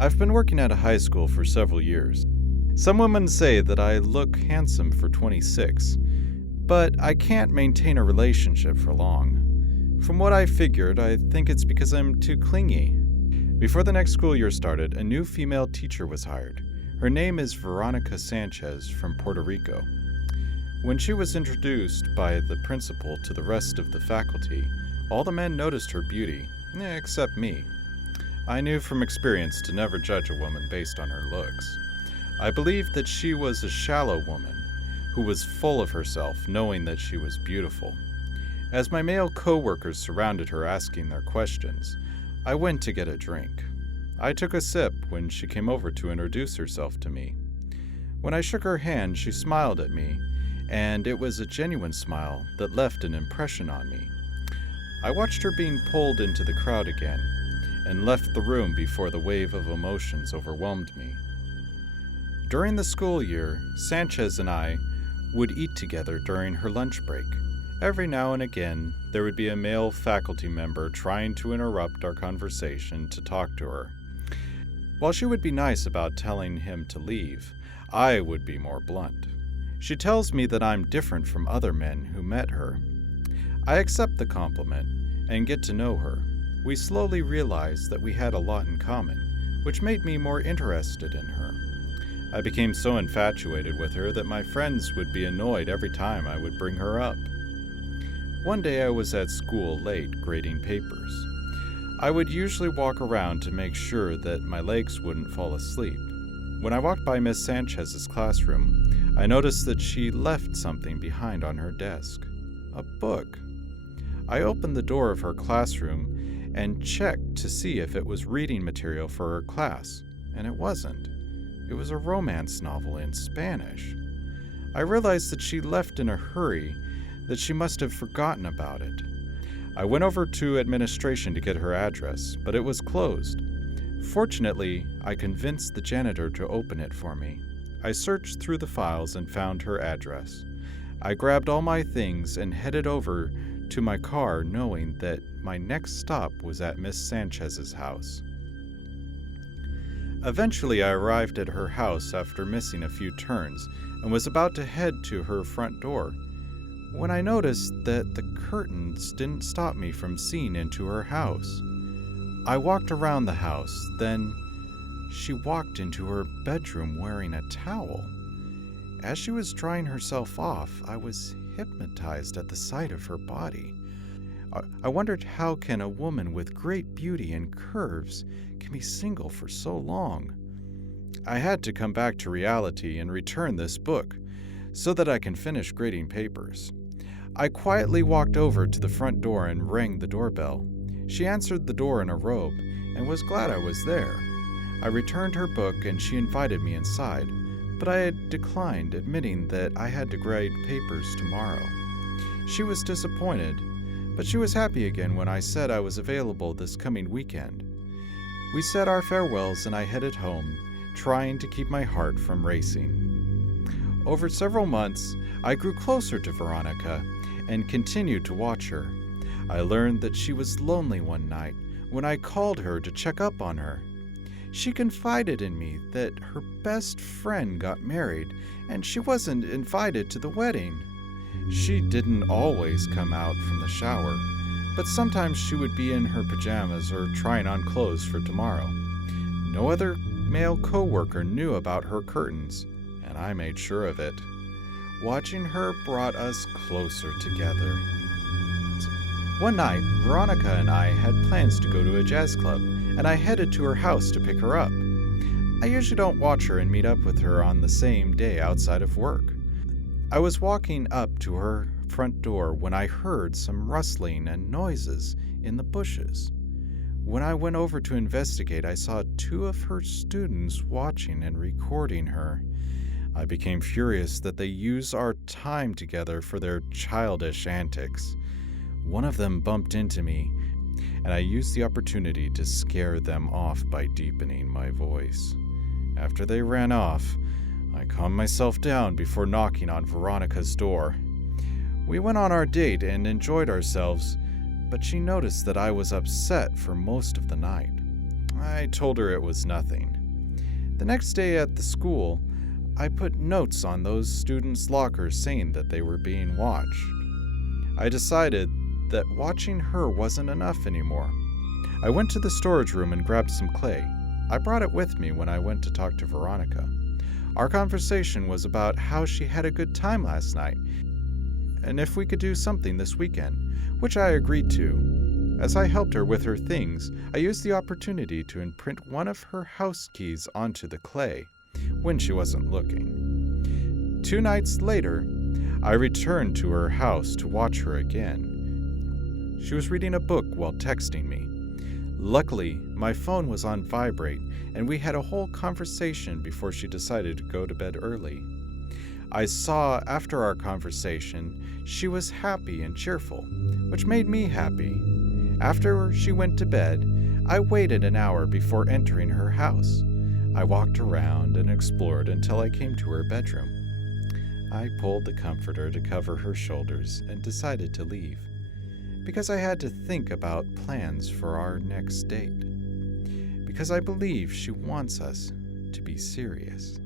I've been working at a high school for several years. Some women say that I look handsome for 26, but I can't maintain a relationship for long. From what I figured, I think it's because I'm too clingy. Before the next school year started, a new female teacher was hired. Her name is Veronica Sanchez from Puerto Rico. When she was introduced by the principal to the rest of the faculty, all the men noticed her beauty, except me. I knew from experience to never judge a woman based on her looks. I believed that she was a shallow woman who was full of herself, knowing that she was beautiful. As my male co-workers surrounded her asking their questions, I went to get a drink. I took a sip when she came over to introduce herself to me. When I shook her hand, she smiled at me, and it was a genuine smile that left an impression on me. I watched her being pulled into the crowd again, and left the room before the wave of emotions overwhelmed me. During the school year, Sanchez and I would eat together during her lunch break. Every now and again, there would be a male faculty member trying to interrupt our conversation to talk to her. While she would be nice about telling him to leave, I would be more blunt. She tells me that I'm different from other men who met her. I accept the compliment and get to know her. We slowly realized that we had a lot in common, which made me more interested in her. I became so infatuated with her that my friends would be annoyed every time I would bring her up. One day I was at school late grading papers. I would usually walk around to make sure that my legs wouldn't fall asleep. When I walked by Miss Sanchez's classroom, I noticed that she left something behind on her desk. A book. I opened the door of her classroom and checked to see if it was reading material for her class, and it wasn't. It was a romance novel in Spanish. I realized that she left in a hurry, that she must have forgotten about it. I went over to administration to get her address, but it was closed. Fortunately, I convinced the janitor to open it for me. I searched through the files and found her address. I grabbed all my things and headed over to my car, knowing that my next stop was at Miss Sanchez's house. Eventually, I arrived at her house after missing a few turns and was about to head to her front door when I noticed that the curtains didn't stop me from seeing into her house. I walked around the house, then she walked into her bedroom wearing a towel. As she was drying herself off, I was hypnotized at the sight of her body. I wondered, how can a woman with great beauty and curves can be single for so long? I had to come back to reality and return this book so that I can finish grading papers. I quietly walked over to the front door and rang the doorbell. She answered the door in a robe and was glad I was there. I returned her book and she invited me inside, but I had declined, admitting that I had to grade papers tomorrow. She was disappointed, but she was happy again when I said I was available this coming weekend. We said our farewells and I headed home, trying to keep my heart from racing. Over several months, I grew closer to Veronica and continued to watch her. I learned that she was lonely one night when I called her to check up on her. She confided in me that her best friend got married and she wasn't invited to the wedding. She didn't always come out from the shower, but sometimes she would be in her pajamas or trying on clothes for tomorrow. No other male co-worker knew about her curtains, and I made sure of it. Watching her brought us closer together. One night, Veronica and I had plans to go to a jazz club, and I headed to her house to pick her up. I usually don't watch her and meet up with her on the same day outside of work. I was walking up to her front door when I heard some rustling and noises in the bushes. When I went over to investigate, I saw two of her students watching and recording her. I became furious that they use our time together for their childish antics. One of them bumped into me, and I used the opportunity to scare them off by deepening my voice. After they ran off, I calmed myself down before knocking on Veronica's door. We went on our date and enjoyed ourselves, but she noticed that I was upset for most of the night. I told her it was nothing. The next day at the school, I put notes on those students' lockers saying that they were being watched. I decided that watching her wasn't enough anymore. I went to the storage room and grabbed some clay. I brought it with me when I went to talk to Veronica. Our conversation was about how she had a good time last night, and if we could do something this weekend, which I agreed to. As I helped her with her things, I used the opportunity to imprint one of her house keys onto the clay when she wasn't looking. 2 nights later, I returned to her house to watch her again. She was reading a book while texting me. Luckily, my phone was on vibrate, and we had a whole conversation before she decided to go to bed early. I saw after our conversation she was happy and cheerful, which made me happy. After she went to bed, I waited an hour before entering her house. I walked around and explored until I came to her bedroom. I pulled the comforter to cover her shoulders and decided to leave, because I had to think about plans for our next date, because I believe she wants us to be serious.